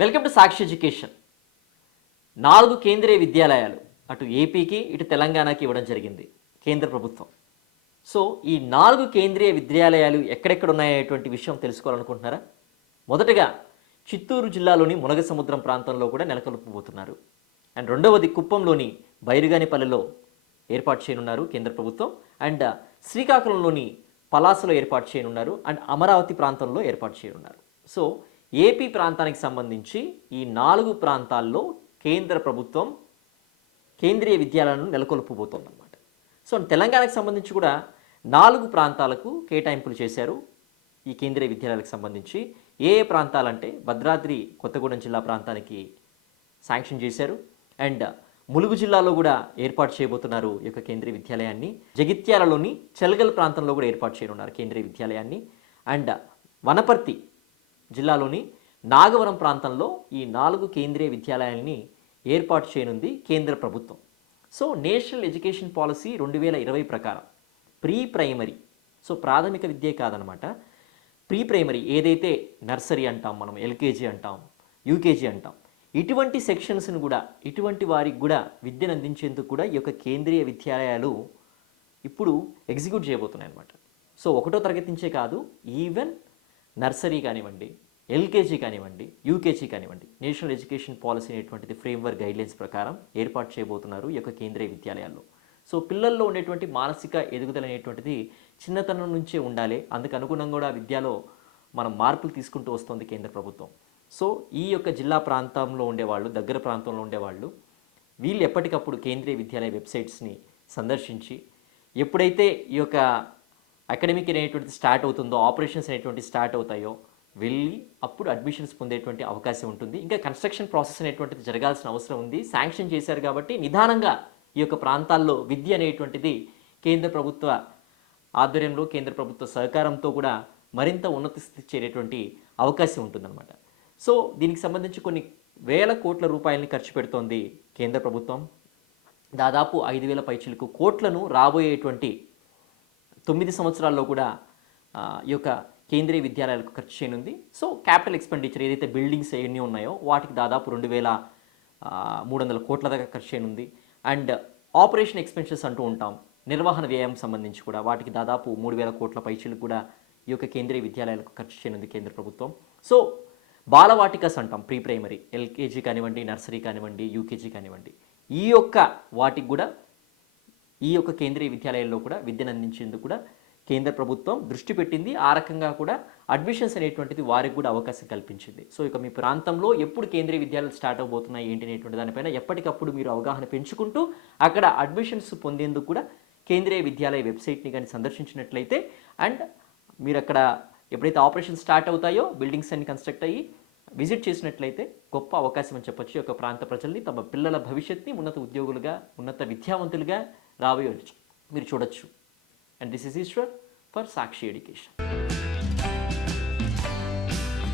Welcome to Sakshi education. 4 కేంద్రీయ విద్యాలయాలు అటు ఏపీకి ఇటు తెలంగాణకి ఇవ్వడం జరిగింది కేంద్ర ప్రభుత్వం. సో ఈ 4 కేంద్రీయ విద్యాలయాలు ఎక్కడెక్కడ ఉన్నాయనేటువంటి విషయం తెలుసుకోవాలనుకుంటున్నారా? మొదటగా చిత్తూరు జిల్లాలోని మునగసముద్రం ప్రాంతంలో కూడా నెలకొల్పబోతున్నారు. అండ్ రెండవది కుప్పంలోని బైరుగానిపల్లిలో ఏర్పాటు చేయనున్నారు కేంద్ర ప్రభుత్వం. అండ్ శ్రీకాకుళంలోని పలాసలో ఏర్పాటు చేయనున్నారు. అండ్ అమరావతి ప్రాంతంలో ఏర్పాటు చేయనున్నారు. సో ఏపీ ప్రాంతానికి సంబంధించి ఈ 4 ప్రాంతాల్లో కేంద్ర ప్రభుత్వం కేంద్రీయ విద్యాలయాలను నెలకొల్పబోతోందన్నమాట. సో తెలంగాణకు సంబంధించి కూడా 4 ప్రాంతాలకు కేటాయింపులు చేశారు ఈ కేంద్రీయ విద్యాలయాలకు సంబంధించి. ఏ ప్రాంతాలంటే భద్రాద్రి కొత్తగూడెం జిల్లా ప్రాంతానికి శాంక్షన్ చేశారు. అండ్ ములుగు జిల్లాలో కూడా ఏర్పాటు చేయబోతున్నారు ఈ యొక్క కేంద్రీయ విద్యాలయాన్ని. జగిత్యాలలోని చెల్గల్ ప్రాంతంలో కూడా ఏర్పాటు చేయనున్నారు కేంద్రీయ విద్యాలయాన్ని. అండ్ వనపర్తి జిల్లాలోని నాగవరం ప్రాంతంలో ఈ 4 కేంద్రీయ విద్యాలయాల్ని ఏర్పాటు చేయనుంది కేంద్ర ప్రభుత్వం. సో నేషనల్ ఎడ్యుకేషన్ పాలసీ 2020 ప్రకారం ప్రీ ప్రైమరీ, సో ప్రాథమిక విద్యే కాదనమాట, ప్రీ ప్రైమరీ ఏదైతే నర్సరీ అంటాం, మనం ఎల్కేజీ అంటాం, యూకేజీ అంటాం, ఇటువంటి సెక్షన్స్ను కూడా ఇటువంటి వారికి కూడా విద్యను అందించేందుకు కూడా ఈ యొక్క కేంద్రీయ విద్యాలయాలు ఇప్పుడు ఎగ్జిక్యూట్ చేయబోతున్నాయి అన్నమాట. సో 1వ తరగతి నుంచే కాదు, ఈవెన్ నర్సరీ కానివ్వండి, ఎల్కేజీ కానివ్వండి, యూకేజీ కానివ్వండి, నేషనల్ ఎడ్యుకేషన్ పాలసీ అనేటువంటిది ఫ్రేమ్వర్క్ గైడ్లైన్స్ ప్రకారం ఏర్పాటు చేయబోతున్నారు ఈ యొక్క కేంద్రీయ విద్యాలయాల్లో. సో పిల్లల్లో ఉండేటువంటి మానసిక ఎదుగుదల అనేటువంటిది చిన్నతనం నుంచే ఉండాలి. అందుకు అనుగుణంగా కూడా విద్యలో మనం మార్పులు తీసుకుంటూ వస్తుంది కేంద్ర ప్రభుత్వం. సో ఈ యొక్క జిల్లా ప్రాంతంలో ఉండేవాళ్ళు, దగ్గర ప్రాంతంలో ఉండేవాళ్ళు వీళ్ళు ఎప్పటికప్పుడు కేంద్రీయ విద్యాలయ వెబ్సైట్స్ని సందర్శించి ఎప్పుడైతే ఈ యొక్క అకాడమిక్ అనేటువంటిది స్టార్ట్ అవుతుందో, ఆపరేషన్స్ అనేటువంటి స్టార్ట్ అవుతాయో వెళ్ళి అప్పుడు అడ్మిషన్స్ పొందేటువంటి అవకాశం ఉంటుంది. ఇంకా కన్స్ట్రక్షన్ ప్రాసెస్ అనేటువంటిది జరగాల్సిన అవసరం ఉంది. శాంక్షన్ చేశారు కాబట్టి నిదానంగా ఈ యొక్క ప్రాంతాల్లో విద్య అనేటువంటిది కేంద్ర ప్రభుత్వ ఆధ్వర్యంలో, కేంద్ర ప్రభుత్వ సహకారంతో కూడా మరింత ఉన్నత స్థితి చేరేటువంటి అవకాశం ఉంటుందన్నమాట. సో దీనికి సంబంధించి కొన్ని వేల కోట్ల రూపాయలని ఖర్చు పెడుతోంది కేంద్ర ప్రభుత్వం. దాదాపు 5,000 పైచిలకు కోట్లను రాబోయేటువంటి 9 సంవత్సరాల్లో కూడా ఈ యొక్క కేంద్రీయ విద్యాలయాలకు ఖర్చు చేయనుంది. సో క్యాపిటల్ ఎక్స్పెండిచర్ ఏదైతే బిల్డింగ్స్ ఎన్ని ఉన్నాయో వాటికి దాదాపు 2,300 కోట్ల దాకా ఖర్చు చేయనుంది. అండ్ ఆపరేషన్ ఎక్స్పెన్సెస్ అంటూ ఉంటాం, నిర్వహణ వ్యయం సంబంధించి కూడా వాటికి దాదాపు 3,000 కోట్ల పైచీలు కూడా ఈ యొక్క కేంద్రీయ విద్యాలయాలకు ఖర్చు చేయనుంది కేంద్ర ప్రభుత్వం. సో బాలవాటికస్ అంటాం, ప్రీ ప్రైమరీ, ఎల్కేజీ కానివ్వండి, నర్సరీ కానివ్వండి, యూకేజీ కానివ్వండి, ఈ యొక్క వాటికి కూడా ఈ యొక్క కేంద్రీయ విద్యాలయాల్లో కూడా విద్యను అందించేందుకు కూడా కేంద్ర ప్రభుత్వం దృష్టి పెట్టింది. ఆ రకంగా కూడా అడ్మిషన్స్ అనేటువంటిది వారికి కూడా అవకాశం కల్పించింది. సో ఇక మీ ప్రాంతంలో ఎప్పుడు కేంద్రీయ విద్యాలయాలు స్టార్ట్ అవబోతున్నాయి ఏంటి అనేటువంటి దానిపైన ఎప్పటికప్పుడు మీరు అవగాహన పెంచుకుంటూ అక్కడ అడ్మిషన్స్ పొందేందుకు కూడా కేంద్రీయ విద్యాలయ వెబ్సైట్ని కానీ సందర్శించినట్లయితే, అండ్ మీరు అక్కడ ఎప్పుడైతే ఆపరేషన్ స్టార్ట్ అవుతాయో బిల్డింగ్స్ అన్ని కన్స్ట్రక్ట్ అయ్యి విజిట్ చేసినట్లయితే గొప్ప అవకాశం అని చెప్పొచ్చు. యొక్క ప్రాంత ప్రజల్ని తమ పిల్లల భవిష్యత్తుని ఉన్నత ఉద్యోగులుగా, ఉన్నత విద్యావంతులుగా రాబోయే మీరు చూడొచ్చు. And this is Ishwar for Sakshi Education.